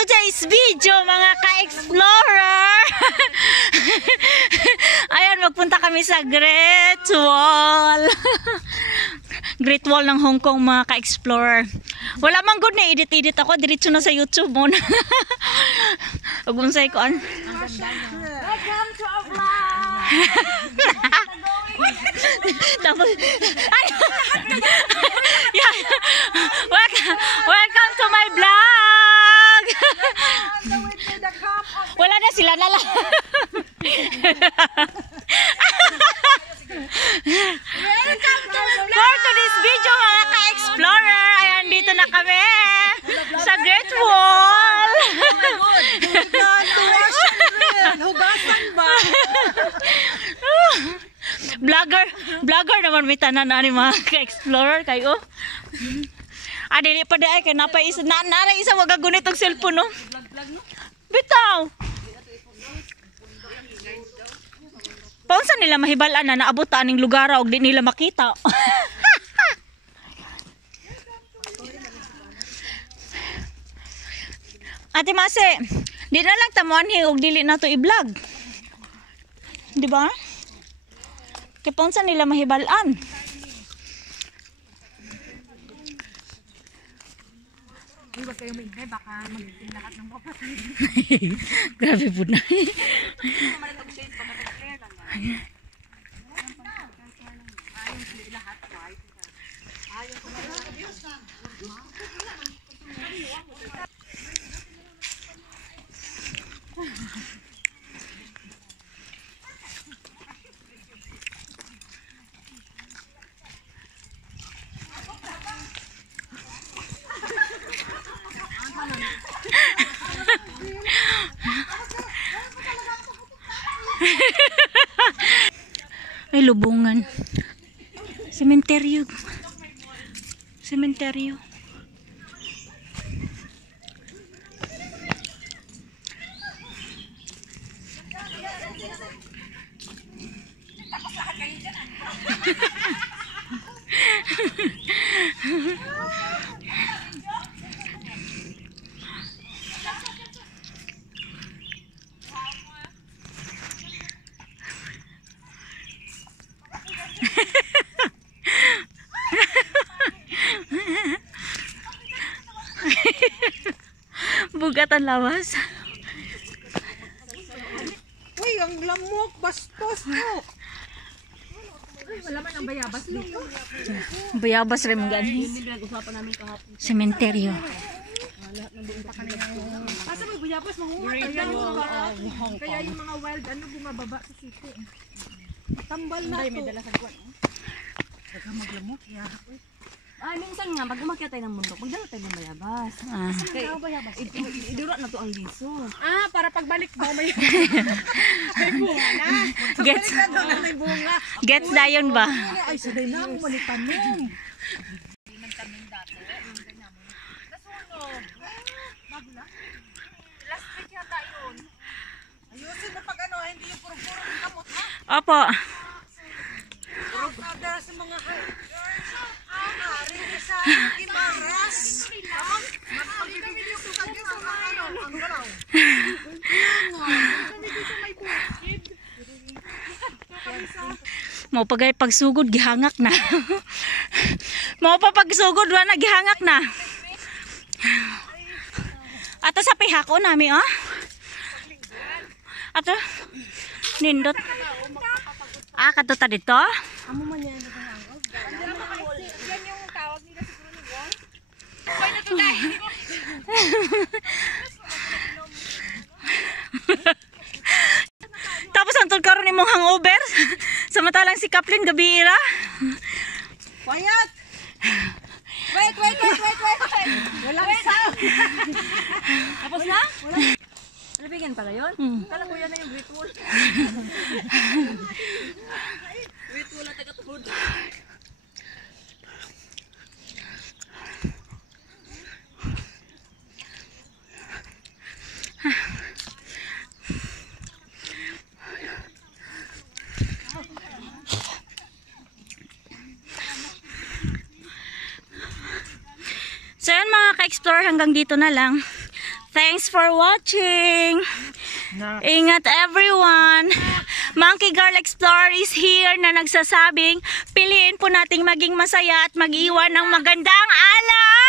today's video, mga ka-explorer. Ayan, magpunta kami sa Great Wall. Great Wall ng Hong Kong, mga ka-explorer. Wala mang good na edit-edit ako. Diretso na sa YouTube mo na. Ugunsay ko an. Welcome to our vlog. Tapos, ay! Yeah. Welcome to my vlog! Wala na sila na lang. For today's video, mga ka-explorer, ayan, dito na kami sa Great Wall. Hugasan ba? Vlogger naman may tanan na ni mga ka-explorer kayo. Dili pa dai kay napay isa na isa wag gunit og cellphone no. Bitaw. Paunsa nila mahibalan na naabot ta aning lugar og di nila makita. Ate Mase, di na lang tamuanhi og dili na to i-vlog. Di ba? Kay paunsa nila mahibalan. Huwag kayo maingay, baka mag-iting lahat ng baka. Grabe po na. Ay, lubungan. Sementeryo. Sementeryo. Bugatan lawas. Uy, ang lamok, bastos mo. Uy, wala man ang bayabas dito. Bayabas rin mga gani. Sementeryo. Asa may bayabas, mangunga. Kaya yung mga wild, bumababa sa city. Tambal na to. Saka maglamok, yarak. Ay, minsan nga, pag umakyat tayo ng bundok, magdala tayo ng bayabas. Kaya bayabas. Idura na to ang liso. Para pagbalik ba may bunga na. Gets. Pagbalik na may bunga. Gets na yun ba? Ay, saday na ako manitanong. Ayusin mo pag hindi yung puro-puro ng kamot ha. Opo. Ada sa mga hari sa Imaras. Magpapibigyo ko sa Diyos sa mga ang galaw. Mo pagay pagsugod gihangak na. Mo pa pagsugod wala gihangak na. Ato sa pihako nami oh. Ato nindot. Kadto ta dito. Amo man yan ang hangog. Yan yung tawag nila siguro ni Wong. Hoy na to dai. Tapos antod karon imong hangover. Samantalang si Kaplin gabi ira. Quiet. Wait. Walang sound. Tapos na? Nalabigyan pala yun? Kala ko yan na yung Great Wall. Great Wall na taga-tuhod. ka-explore, hanggang dito na lang. Thanks for watching. Ingat everyone. Monkey Girl Explorer is here na nagsasabing piliin po nating maging masaya at mag-iwan ng magandang alay.